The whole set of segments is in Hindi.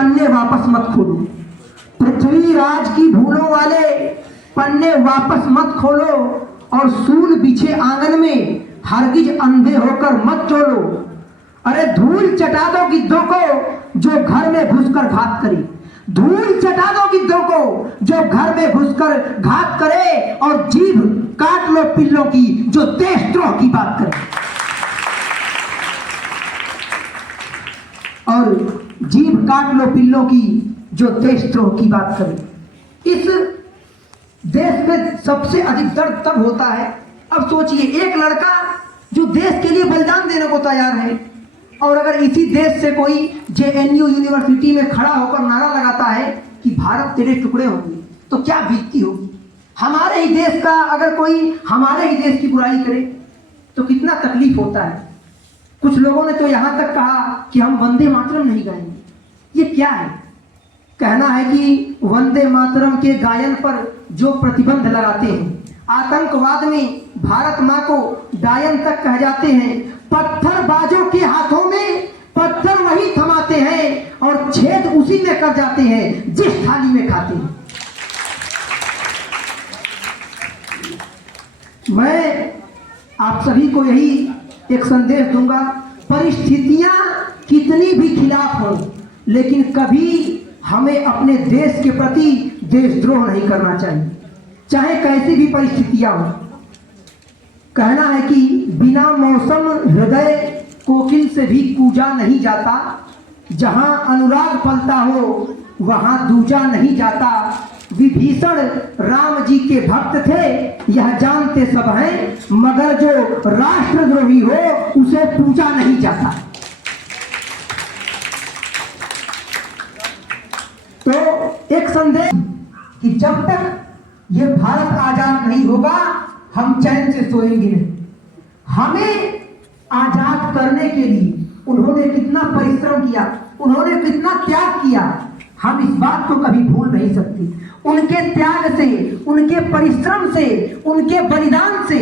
पन्ने वापस मत खोलो। पृथ्वीराज की भूलों वाले पन्ने वापस मत खोलो और सूल बिछे आंगन में हरगिज अंधे होकर मत चलो। अरे धूल चटा दो गिद्धों को जो घर में घुसकर घात करे, धूल चटा दो गिद्धों को जो घर में घुसकर घात करे, और जीभ काट लो पिल्लों की जो देशद्रोह की बात करे। और जीभ काट लो पिल्लों की जो देशद्रोह की बात करे। इस देश में सबसे अधिक दर्द तब होता है, अब सोचिए एक लड़का जो देश के लिए बलिदान देने को तैयार है, और अगर इसी देश से कोई JNU यूनिवर्सिटी में खड़ा होकर नारा लगाता है कि भारत तेरे टुकड़े होंगे, तो क्या बीतती होगी। हमारे ही देश का अगर कोई हमारे ही देश की बुराई करे तो कितना तकलीफ होता है। कुछ लोगों ने तो यहाँ तक कहा कि हम वंदे मातरम नहीं गाएंगे। ये क्या है? कहना है कि वंदे मातरम के गायन पर जो प्रतिबंध लगाते हैं, आतंकवाद में भारत माँ को डायन तक कह जाते हैं, पत्थरबाजों के हाथों में पत्थर वही थमाते हैं और छेद उसी में कर जाते हैं जिस थाली में खाते हैं। मैं आप सभी को यही एक संदेश दूंगा, परिस्थितियां कितनी भी खिलाफ हो, लेकिन कभी हमें अपने देश के प्रति देशद्रोह नहीं करना चाहिए, चाहे कैसी भी परिस्थितियां हो। कहना है कि बिना मौसम हृदय कोकिल से भी कूजा नहीं जाता, जहां अनुराग पलता हो वहां दूजा नहीं जाता। विभीषण राम जी के भक्त थे यह जानते सब हैं, मगर जो राष्ट्रद्रोही हो उसे पूजा नहीं जाता। तो एक संदेश कि जब तक ये भारत आजाद नहीं होगा हम चैन से सोएंगे नहीं। हमें आजाद करने के लिए उन्होंने कितना परिश्रम किया, उन्होंने कितना त्याग किया, हम इस बात को कभी भूल नहीं सकते। उनके त्याग से, उनके परिश्रम से, उनके बलिदान से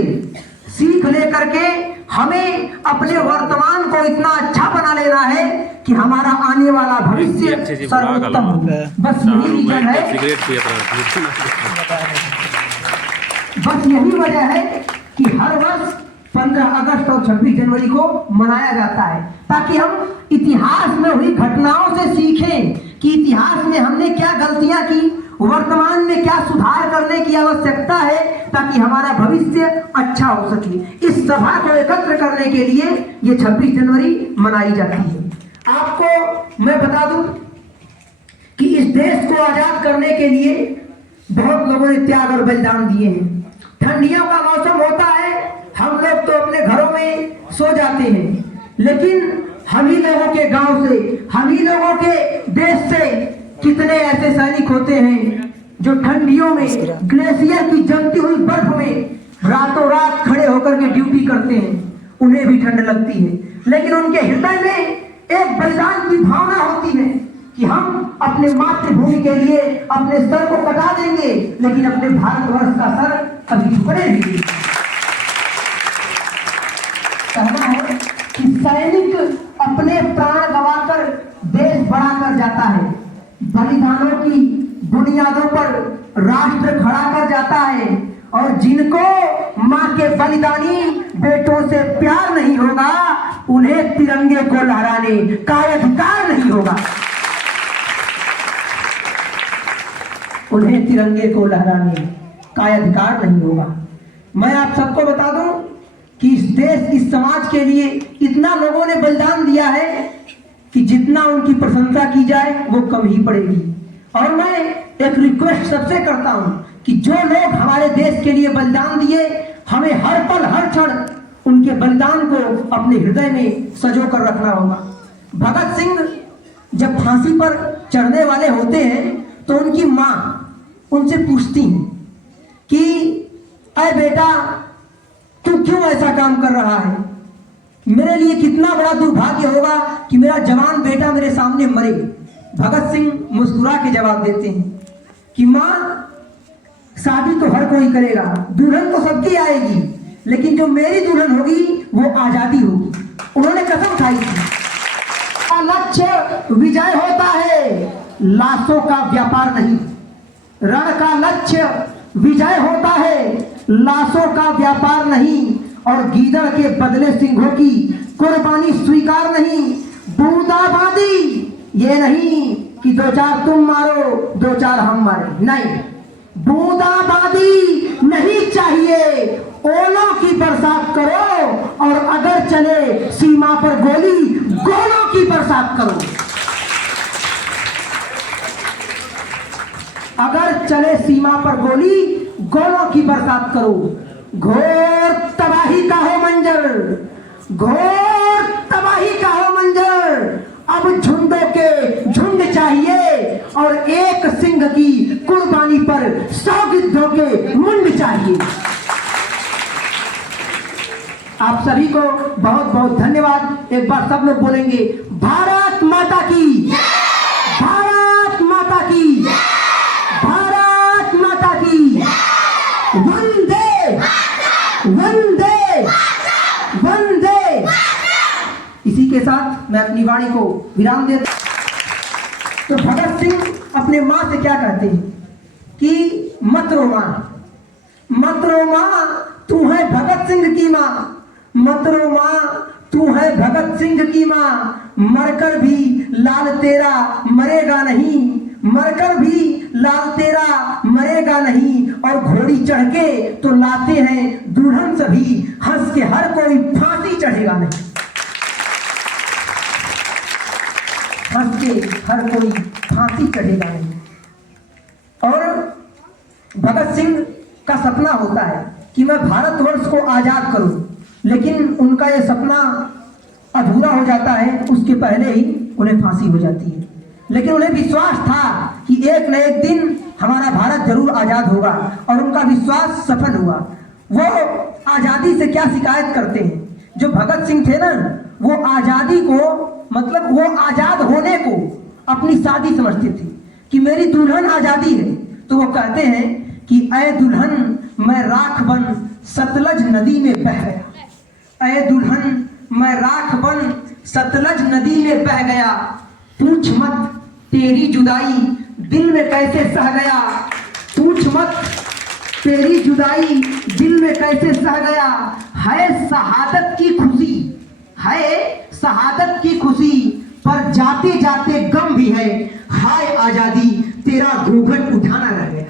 सीख लेकर के हमें अपने वर्तमान को इतना अच्छा बना लेना है कि हमारा आने वाला भविष्य सर्वोत्तम हो। बस यही रीजन है, बस यही वजह है कि हर वर्ष 15 अगस्त और 26 जनवरी को मनाया जाता है, ताकि हम इतिहास में हुई घटनाओं से सीखें कि इतिहास में हमने क्या गलतियां की, वर्तमान में क्या सुधार करने की आवश्यकता है, ताकि हमारा भविष्य अच्छा हो सके। इस सभा को एकत्र करने के लिए ये 26 जनवरी मनाई जाती है। आपको मैं बता दूं कि इस देश को आजाद करने के लिए बहुत लोगों ने त्याग और बलिदान दिए हैं। ठंडियों का मौसम होता है, हम लोग तो अपने घरों में सो जाते हैं, लेकिन हम ही लोगों के गांव से, हम ही लोगों के देश से कितने ऐसे सैनिक होते हैं जो ठंडियों में ग्लेशियर की जमती हुई बर्फ में रातों रात खड़े होकर के ड्यूटी करते हैं। उन्हें भी ठंड लगती है, लेकिन उनके हृदय में एक बलिदान की भावना होती है कि हम अपने मातृभूमि के लिए अपने सर को कटा देंगे, लेकिन अपने भारतवर्ष का सर कभी झुकने नहीं। कहना है कि सैनिक अपने प्राण गंवाकर देश बड़ा कर जाता है, बलिदानों की बुनियादों पर राष्ट्र खड़ा कर जाता है, और जिनको मां के बलिदानी बेटों से प्यार नहीं होगा उन्हें तिरंगे को लहराने का अधिकार नहीं होगा, उन्हें तिरंगे को लहराने का अधिकार नहीं होगा। मैं आप सबको बता दूं कि इस देश, इस समाज के लिए इतना लोगों ने बलिदान दिया है कि जितना उनकी प्रशंसा की जाए वो कम ही पड़ेगी। और मैं एक रिक्वेस्ट सबसे करता हूं कि जो लोग हमारे देश के लिए बलिदान दिए, हमें हर पल हर क्षण उनके बलिदान को अपने हृदय में संजो कर रखना होगा। भगत सिंह जब फांसी पर चढ़ने वाले होते हैं तो उनकी मां उनसे पूछती है कि अरे बेटा तू क्यों ऐसा काम कर रहा है, मेरे लिए कितना बड़ा दुर्भाग्य होगा कि मेरा जवान बेटा मेरे सामने मरे। भगत सिंह मुस्कुरा के जवाब देते हैं कि मां, शादी तो हर कोई करेगा, दुल्हन तो सबकी आएगी, लेकिन जो मेरी दुल्हन होगी वो आजादी होगी। उन्होंने कसम खाई थी, लक्ष्य विजय होता है, लाशों का व्यापार नहीं। रण का लक्ष्य विजय होता है, लाशों का व्यापार नहीं। और गीदड़ के बदले सिंहों की कुर्बानी स्वीकार नहीं। बूंदाबांदी ये नहीं कि 2-4 तुम मारो 2-4 हम मारे, नहीं। बूंदाबांदी नहीं चाहिए, ओलों की बरसात करो। और अगर चले सीमा पर गोली, गोलों की बरसात करो। अगर चले सीमा पर गोली, गोलों की बरसात करो। घोर तबाही का हो मंजर, घोर तबाही का हो मंजर। अब झुंडों के झुंड चाहिए और एक सिंह की कुर्बानी पर 100 गिद्धों के मुंड चाहिए। आप सभी को बहुत बहुत धन्यवाद। एक बार सब लोग बोलेंगे भारत माता की, भारत माता की, भारत माता की। वंदे वंदे वंदे। इसी के साथ मैं अपनी वाणी को विराम देता। तो भगत सिंह अपने मां से क्या कहते हैं कि मत रो मां, मत रो मां, तू है भगत सिंह की मां। मत रो मां, तू है भगत सिंह की मां। मरकर भी लाल तेरा मरेगा नहीं, मरकर भी लाल तेरा मरेगा नहीं। और घोड़ी चढ़ के तो लाते हैं दुल्हन सभी, हंस के हर कोई फांसी चढ़ेगा नहीं, हंस के हर कोई फांसी चढ़ेगा नहीं। और भगत सिंह का सपना होता है कि मैं भारतवर्ष को आजाद करूं, लेकिन उनका यह सपना अधूरा हो जाता है, उसके पहले ही उन्हें फांसी हो जाती है। लेकिन उन्हें विश्वास था कि एक न एक दिन हमारा भारत जरूर आजाद होगा, और उनका विश्वास सफल हुआ। वो आजादी से क्या शिकायत करते हैं, जो भगत सिंह थे ना, वो आजादी को, मतलब वो आजाद होने को अपनी शादी समझते थे कि मेरी दुल्हन आजादी है। तो वो कहते हैं कि ऐ दुल्हन मैं राख बन सतलज नदी में बह गया, ऐ दुल्हन मैं राख बन सतलज नदी में बह गया। पूछ मत तेरी जुदाई दिल में कैसे सह गया, पूछ मत तेरी जुदाई दिल में कैसे सह गया। है शहादत की खुशी, है शहादत की खुशी, पर जाते जाते गम भी है। हाय आजादी तेरा घूंघट उठाना रह गया।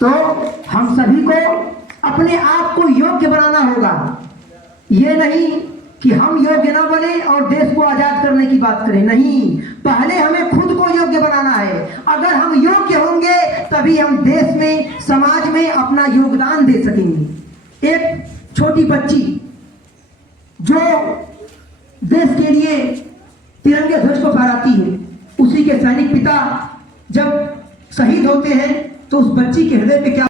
तो हम सभी को अपने आप को योग्य बनाना होगा। ये नहीं कि हम योग्य ना बने और देश को आजाद करने की बात करें, नहीं। पहले हमें खुद को योग्य बनाना है। अगर हम योग्य होंगे तभी हम देश में, समाज में अपना योगदान दे सकेंगे। एक छोटी बच्ची जो देश के लिए तिरंगे ध्वज को फहराती है, उसी के सैनिक पिता जब शहीद होते हैं तो उस बच्ची के हृदय पे क्या